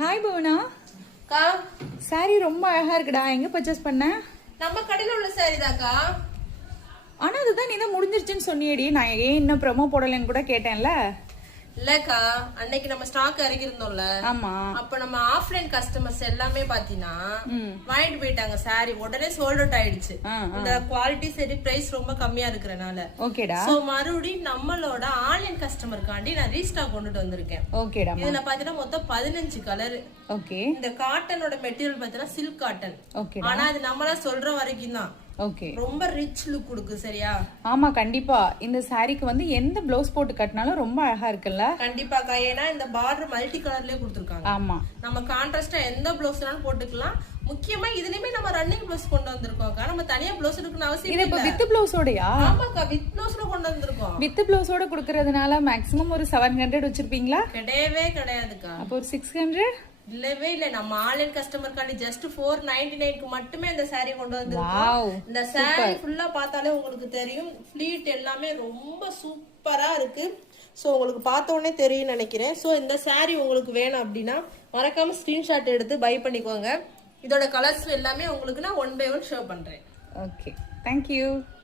Hi Bhuvana. கா sorry ரொம்ப அழகா இருக்குடா. எங்க பர்ச்சேஸ் பண்ண? நம்ம கடையில உள்ள சாரி தாக்கா. ஆனா அதுதான் நீ தான் முடிஞ்சிருச்சுன்னு சொன்னியடி. நான் ஏன் இன்னும் ப்ரோமோ போடலன்னு கூட கேட்டேன்ல. இல்லக்கா, அன்னைக்கு நம்ம ஸ்டாக் இறக்கி இருந்தோம்ல. ஆமா. அப்ப நம்ம ஆஃப்லைன் கஸ்டமர்ஸ் எல்லாமே பாத்தீங்கன்னா வாங்கிட்டு போயிட்டாங்க சாரி. உடனே சோல்ட் அவுட் ஆயிடுச்சு. இந்த குவாலிட்டி சரி, பிரைஸ் ரொம்ப கம்மியா இருக்கறனால. ஓகேடா. சோ மறுபடியும் நம்மளோட ஆன்லைன் கஸ்டமர்காண்டி நான் ரீஸ்டாக் கொண்டுட்டு வந்திருக்கேன். ஓகேடா. இதுல பாத்தீங்கன்னா மொத்தம் 15 கலர். ஓகே. இந்த காட்டனோட மெட்டீரியல் பாத்தீங்கன்னா சில்க் காட்டன். ஓகே. ஆனா அது நம்மளா சொல்ற வரைக்கும் தான். ஓகே. ரொம்ப ரிச் லுக் கொடுக்கு. சரியா? ஆமா கண்டிப்பா. இந்த சாரிக்கு வந்து எந்த ப்ளவுஸ் போட்டு கட்டினாலும் ரொம்ப அழகா இருக்குல்ல. கண்டிப்பாக்கா. ஏன்னா இந்த பார்டர் மல்டி கலர்லயே கொடுத்துருக்காங்க. ஆமா. நம்ம கான்ட்ராஸ்டா எந்த ப்ளவுஸ்னாலும் போட்டுக்கலாம். முக்கியமா இதுலயுமே நம்ம ரன்னிங் ப்ளவுஸ் கொண்டு வந்திருக்கோம்க்கா. நம்ம தனியா ப்ளவுஸ் எடுக்கணும் அவசியம் இது இப்ப இல்ல. வித் ப்ளவுஸோடயா? ஆமாக்கா, வித் ப்ளவுஸ்ல கொண்டு வந்திருக்கோம். வித் ப்ளவுஸோட குடுக்கறதுனால மேக்ஸிமம் ஒரு 700 வச்சிருப்பீங்களா? கிடையவே கிடையாதுக்கா. அப்போ ஒரு 600? இல்லவே இல்ல. நம்ம ஆன்லைன் கஸ்டமர்காண்டி ஜஸ்ட் 499க்கு மட்டுமே இந்த சாரி கொண்டு வந்திருக்கோம். இந்த சாரி ஃபுல்லா பார்த்தாலே உங்களுக்கு தெரியும். ஃப்ளீட் எல்லாமே ரொம்ப சூப்பரா இருக்கு. சோ உங்களுக்கு பார்த்த உடனே தெரியும் நினைக்கிறேன். சோ இந்த சாரி உங்களுக்கு வேணும் அப்படின்னா மறக்காம ஸ்கிரீன்ஷாட் எடுத்து பை பண்ணிக்கோங்க. இதோட கலர்ஸ் எல்லாமே உங்களுக்கு நான் 1 by 1 ஷோ பண்றேன். Okay, thank you.